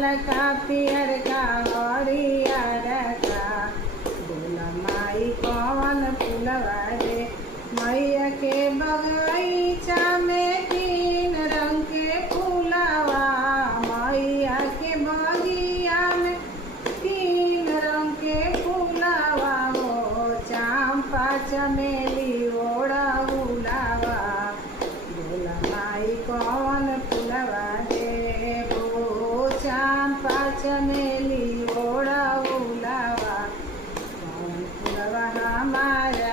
लाल का पियर का हरियर का बोल माई कौन फूलवा रे मैया के बगीचा में तीन रंग के फूलवा मैया के बगिया में तीन रंग के फूलवा हो चंपा चमेली ओड़ा गुलाबा बोल माई कौन फूलवा रे हो चंपा चमेली ओड़ा गुलाबा कौन फूलवा हमारा